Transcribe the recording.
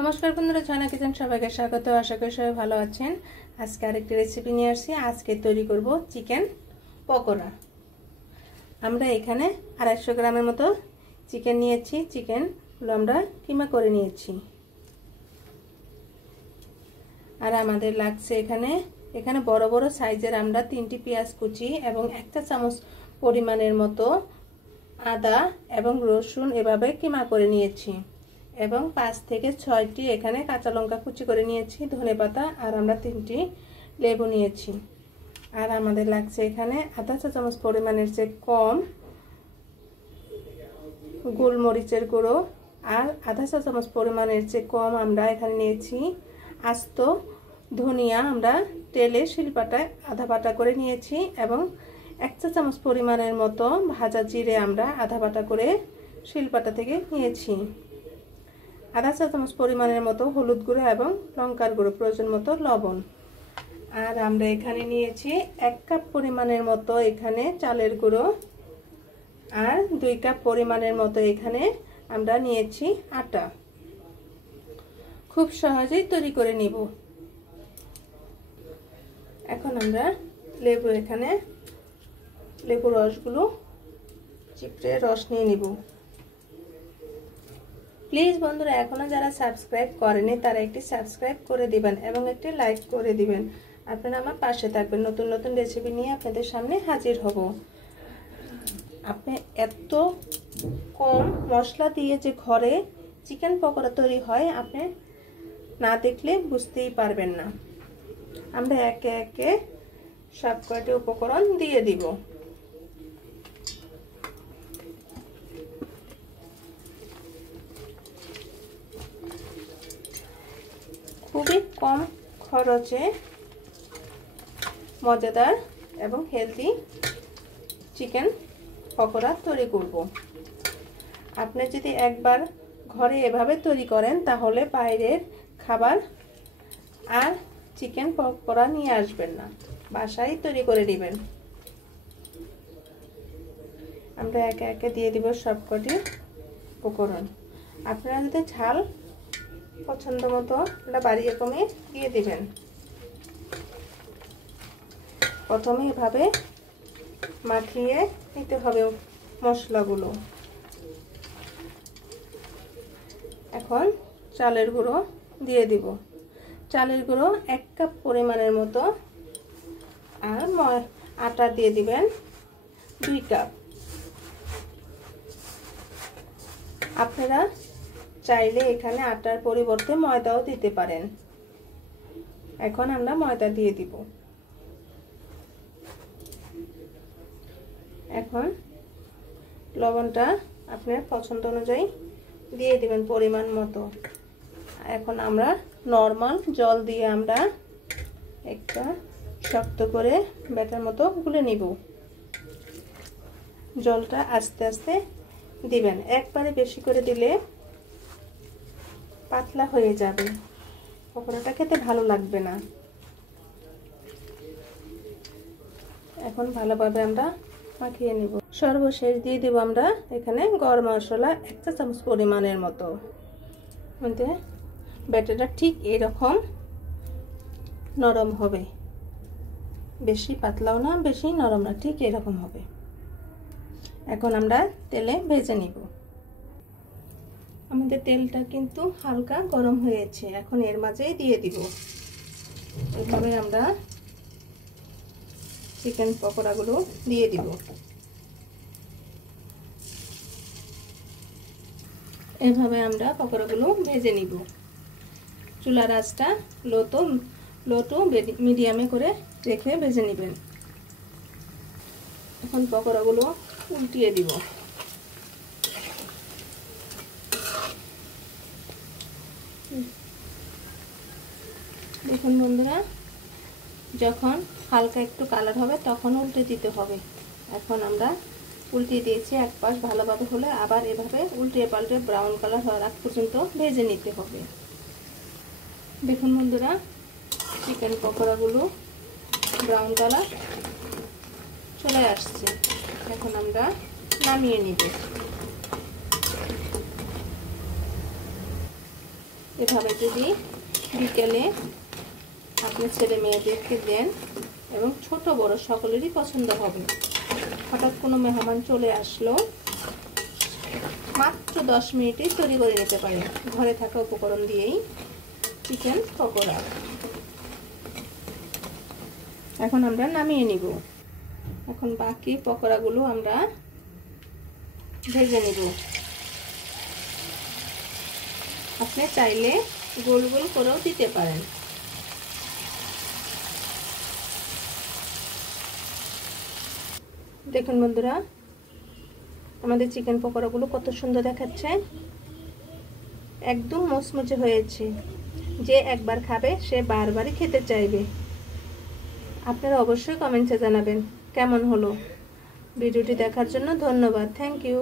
नमस्कार बंधुरा छयना किचेन सबाइके स्वागत। आशा करी सबाई भालो आछेन। आजके आरेकटी रेसिपि निये आसछि। आजके तैरि करब चिकेन पकोड़ा। आमरा एखाने 250 ग्रामेर मतो चिकेन नियेछि। चिकेनगुलो आमरा किमा करे नियेछि। आर आमादेर लागছে एखाने बड़ बड़ साइजेर आमरा 3टी पेঁয়াজ कुचि एबं 1 चा चामच परिमाणेर मतो आदा एबं रसुन एभाবে किमा करे नियेछि এবং 5 থেকে 6টি এখানে কাঁচা লঙ্কা কুচি করে নিয়েছি, ধনেপাতা আর আমরা 3টি লেবু নিয়েছি। আর আমাদের লাগছে এখানে আধা চা চামচ পরিমাণের চেয়ে কম গোলমরিচের গুঁড়ো আর আধা চা চামচ পরিমাণের চেয়ে কম আমরা এখানে নিয়েছি আস্ত ধনিয়া। আমরা তেলে শিলপাটায় আধা বাটা করে নিয়েছি এবং 1 চা চামচ পরিমাণের মতো ভাজা জিরে আমরা আধা বাটা করে শিলপাটা থেকে নিয়েছি। आधा चा चामच परिमाणेर मतो हलुद गुঁড়ো एवं लंकार गुঁড়ো, प्रयोजन मतो लवण। और आमरा एखाने नियेछि 1 কাপ परिमाणेर मतो एखाने चालेर गुঁড়ো और 2 কাপ परिमाणेर मतो एखाने आमरा नियेछि आटा। खूब सहजेই तैरि करे निब। এখন আমরা লেবু এখানে লেবুর রসগুলো চিপড়ে রস নিয়ে নিব। प्लिज बंधुरा एखोनो जारा सबस्क्राइब करेनि तारा एकटी सबस्क्राइब करे दिबेन एबं एकटी लाइक करे दिबेन। आपनारा आमार पाशे थाकबेन। नतुन नतुन रेसिपि निये आपनादेर सामने हाजिर हब। आपनि एत कम मशला दिए जे घरे चिकेन पकोड़ा तैरि हय आपनि ना देखले बुझतेई पारबेन ना। आमरा एके एके सबकयटी उपकरण दिए दिब। খুবই কম খরচে মজাদার এবং হেলদি চিকেন পকোড়া তৈরি করব। আপনি যদি একবার ঘরে এভাবে তৈরি করেন তাহলে বাইরের খাবার আর চিকেন পকোড়া নিয়ে আসবেন না, বাসায় তৈরি করে নেবেন। আমরা একে একে দিয়ে দিব সবকটি উপকরণ। আপনারা যদি ঝাল পছন্দ মতো বাড়িয়ে কমিয়ে দিয়ে দিবেন। প্রথমে এভাবে মাখিয়ে নিতে হবে মশলাগুলো। এখন চালের গুঁড়ো দিয়ে দিব। চালের গুঁড়ো 1 কাপ পরিমাণের মতো আর আটা দিয়ে দিবেন 2 কাপ। আপনারা চাইলে এখানে আটার পরিবর্তে ময়দাও দিতে পারেন। এখন আমরা ময়দা দিয়ে দিব। এখন লবণটা আপনার পছন্দ অনুযায়ী দিয়ে দিবেন পরিমাণ মতো। এখন আমরা নরমাল জল দিয়ে আমরা একটা শক্ত করে ব্যাটার মতো গুলে নিব। জলটা আস্তে আস্তে দিবেন, একবারে বেশি করে দিলে পাতলা হয়ে যাবে, পকোড়াটা খেতে ভালো লাগবে না। এখন ভালোভাবে আমরা মাখিয়ে নিব। সর্বশেষ দিয়ে দেব আমরা এখানে গরম মশলা 1 চা চামচ পরিমাণের মতো। মানে ব্যাটারটা ঠিক এরকম নরম হবে, বেশি পাতলাও না বেশি নরম না, ঠিক এরকম হবে। এখন আমরা তেলে ভেজে নিব। আমাদের তেলটা কিন্তু হালকা গরম হয়েছে। এখন এর মাঝেই দিয়ে দিব। এভাবে আমরা চিকেন পকোড়াগুলো দিয়ে দিব। এভাবে আমরা পকোড়াগুলো ভেজে নিব। চুলার আঁচটা লো টু মিডিয়ামে করে রেখে ভেজে নেবেন। এখন পকোড়াগুলো উল্টিয়ে দিব। দেখুন বন্ধুরা, যখন হালকা একটু কালার হবে তখন উল্টে দিতে হবে। এখন আমরা উল্টিয়ে দিয়েছি, এক পাশ ভালোভাবে হলে আবার এভাবে উল্টে পাল্টে ব্রাউন কালার হওয়ার আগ পর্যন্ত ভেজে নিতে হবে। দেখুন বন্ধুরা, চিকেন পকোড়াগুলো ব্রাউন কালার চলে আসছে। এখন আমরা নামিয়ে নিব। এভাবে যদি বিকেলে আপনি ছেলে মেয়েদেরকে দেন এবং ছোট বড় সকলেরই পছন্দ হবে। হঠাৎ কোনো মেহমান চলে আসলো, মাত্র 10 মিনিটেই তৈরি করে নিতে পারেন ঘরে থাকা উপকরণ দিয়েই চিকেন পকোড়া। এখন আমরা নামিয়ে নিব। এখন বাকি পকোড়াগুলো আমরা ভেজে নিব। আপনি চাইলে গোল গোল করেও দিতে পারেন। দেখুন বন্ধুরা, আমাদের চিকেন পকোড়াগুলো কত সুন্দর দেখাচ্ছে, একদম মুচমুচে হয়েছে। যে একবার খাবে সে বারবারই খেতে চাইবে। আপনারা অবশ্যই কমেন্টে জানাবেন কেমন হলো। ভিডিওটি দেখার জন্য ধন্যবাদ। Thank you.